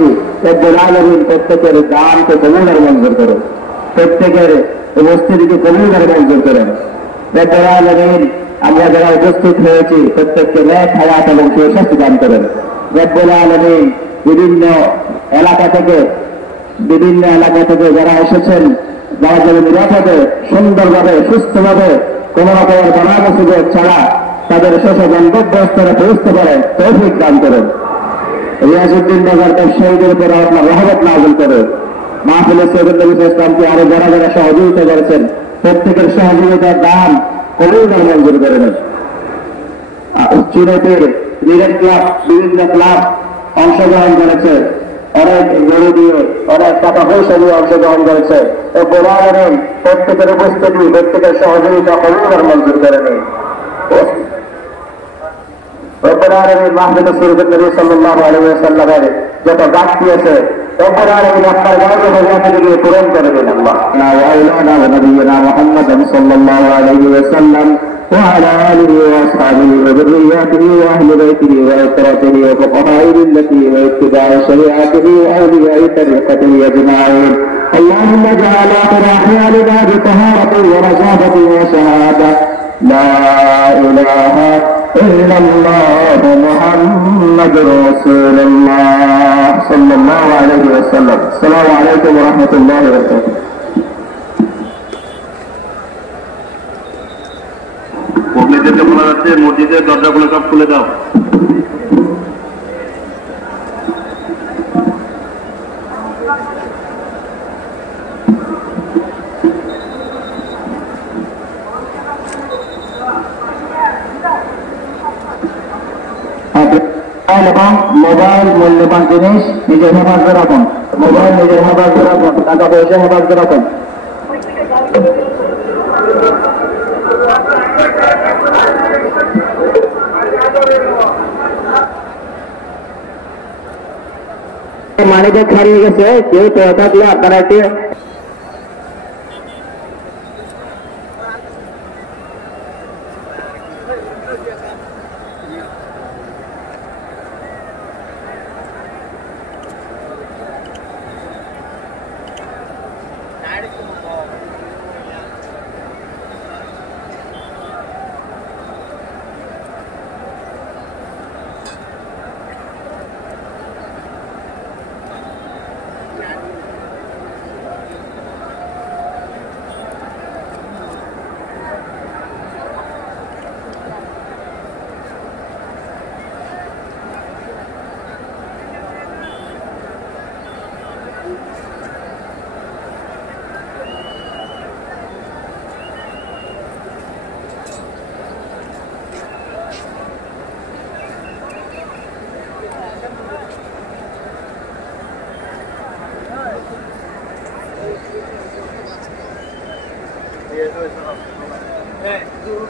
করছি, রব্বুল আলামিন প্রত্যেকের দানকে কবুল আর মঞ্জুর করুন, প্রত্যেকের উপস্থিতিকে কবুল আর মঞ্জুর করেন। রব্বুল আলামিন আমরা যারা উপস্থিত হয়েছি প্রত্যেককে নেক হায়াত এবং সুস্বাস্থ্য দান করেন। রব্বুল আলামিন বিভিন্ন এলাকা থেকে যারা এসেছেন, যারা যেন নিরাপদে সুন্দরভাবে সুস্থভাবে কোন রকমের বাধা সুযোগ ছাড়া তাদের শেষ গন্তব্যস্থলে পৌঁছতে পারে তৌফিক দান করেন। রিয়াজউদ্দিন বাজার ব্যবসায়ীদের উপর আপনার রহমত নাযিল করেন। মাহফিলে সৈয়দ নবী ইসলামকে আরো যারা যারা সহযোগিতা করেছেন প্রত্যেকের সহযোগিতার দান কবুল আর মঞ্জুর করে নেন। চুনেটের ক্রিকেট ক্লাব, বিভিন্ন ক্লাব অংশগ্রহণ করেছে, অনেক গরু দিয়ে অনেক টাকা পয়সা দিয়ে অংশগ্রহণ করেছে। ও কোরআনের প্রত্যেকের উপস্থিতি প্রত্যেকের সহযোগিতা কবুল আর মঞ্জুর করে নেই। রব্বুল আলামিন মাহফিলে সৈয়দ নবী সাল্লাল্লাহু আলাইহি ওয়াসাল্লামের যত বাকি আছে রব্বুল আলামিন আপনার গর্ব হাজাতে পূরণ করে দিন। আল্লাহ ওয়া নবিয়্যিনা মুহাম্মাদান সাল্লাল্লাহু আলাইহি ওয়াসাল্লাম وعلى آله وأصحابه وذرياته وأهل بيته وأسرته وفقهاء ملته واتباع شريعته وأولياء طريقته أجمعين. اللهم اجعل آخر أحوالنا بطهارة ورزافة وشهادة لا إله إلا الله محمد رسول الله صلى الله عليه وسلم. السلام عليكم ورحمة الله وبركاته. মসজিদে খোলা যাচ্ছে, মসজিদের দরজাগুলো সব খুলে দাও। এবং মোবাইল মূল্যবান জিনিস নিজের হেফাজতে রাখুন, মোবাইল নিজের হেফাজতে রাখুন, টাকা পয়সা হেফাজতে রাখুন। মানিকে হারিয়ে গেছে, কেউ তো থাকলে আপনারা একটি দূর